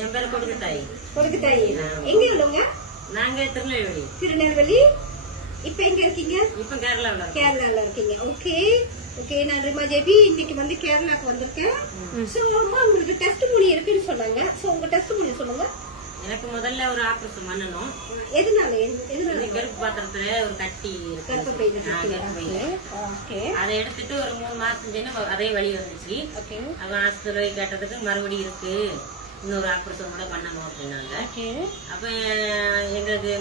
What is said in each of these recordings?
என் பேரு கொடுக்குத்தாயி. கொடுக்குத்தாயி. எங்க உள்ளவங்க? நாங்க திருநெல்வேலி. திருநெல்வேலி. இப்ப எங்க இருக்கீங்க? இப்ப கேரளால. கேரளால இருக்கீங்க. Okay okay. நான் ரிமா ஜெபி இன்னைக்கு வந்து கேரளாக்கு வந்திருக்கேன். சோ அம்மா உங்களுக்கு டெஸ்டிமோனி இருக்குன்னு சொன்னாங்க. சோ உங்க டெஸ்டிமோனி சொல்லுங்க. எனக்கு முதல்ல ஒரு ஆபரேஷன் பண்ணணும். எதனால? கருப்பு பாத்திரத்துல ஒரு கட்டி அதை எடுத்துட்டு ஒரு 3 மாசம் சென்று அதே வழி வந்துச்சு. அப்ப ஆஸ்பத்திரி போய் கேட்டதுக்கு மறுபடியும் இருக்கு, இன்னொரு ஆபரேஷன் கூட பண்ணணும் அப்படின்னாங்க. அப்ப எங்களுக்கு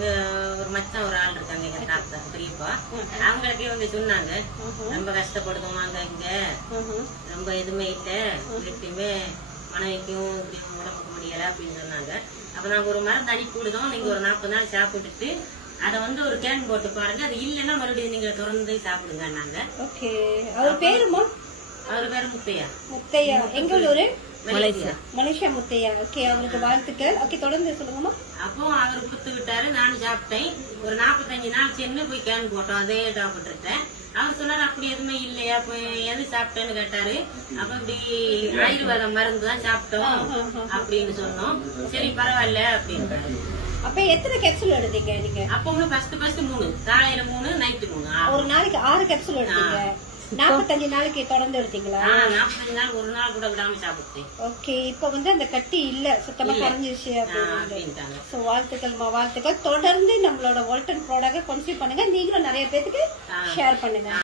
ஒரு மச்சான் ஒரு ஆள் இருக்காங்க, எங்க தாத்தா பெரியப்பா, அவங்களுக்கே வந்து சொன்னாங்க ரொம்ப கஷ்டப்படுவோம் வாங்க, இங்க ரொம்ப எதுவுமே இல்லை, வீட்டுமே மனைவிக்கும் இப்படியும் உடம்புக்கு முடியல அப்படின்னு சொன்னாங்க. அப்ப நாங்க ஒரு மருந்து அனுப்பி விடுதோம், நீங்க ஒரு 40 நாள் சாப்பிட்டுட்டு அதை வந்து ஒரு கேன் போட்டு பாருங்க, அது இல்லைன்னா மறுபடியும் நீங்க தொடர்ந்து சாப்பிடுங்க. அவர் பேரு முத்தையா. முத்தையா எங்க ஊரு? மலேசியா முத்தையா. ஓகே, அவருக்கு வாழ்த்துக்கள். ஓகே, தொடர்ந்து சொல்லுங்கம்மா. அப்போ அவர் கொடுத்து விட்டாரு, நானும் சாப்பிட்டேன். ஒரு 45 நாள் சென்று போய் கேன் போட்டோம், அதே சாப்பிட்டுருக்கேன். அவர் சொன்னாரு அப்படி எதுவுமே இல்லையா, எது சாப்பிட்டேன்னு கேட்டாரு. அப்ப இப்படி ஆயுர்வேத மருந்து தான் சாப்பிட்டோம் அப்படின்னு சொன்னோம். சரி பரவாயில்ல அப்படின்னு. அப்ப எத்தனை கேப்சூல் எடுத்தீங்க நீங்க? அப்ப ஃபர்ஸ்ட் 3, காலையில 3, நைட்டு 3. ஒரு நாளைக்கு 6 கேப்சூல் எடுத்தீங்க. 45 நாளைக்கு தொடர்ந்து எடுத்தீங்களா? 45 நாள் ஒரு நாள் கூட விடாம சாப்பிட்டேன். ஓகே, இப்ப வந்து அந்த கட்டி இல்ல, சுத்தமா குறைஞ்சிருச்சு அப்படின்ட்டாங்க. சோ வாழ்த்துக்கள். தொடர்ந்து நம்மளோட வால்டன் ப்ராடக்ட் கன்சியூம் பண்ணுங்க, நீங்களும் நிறைய பேருக்கு ஷேர் பண்ணுங்க.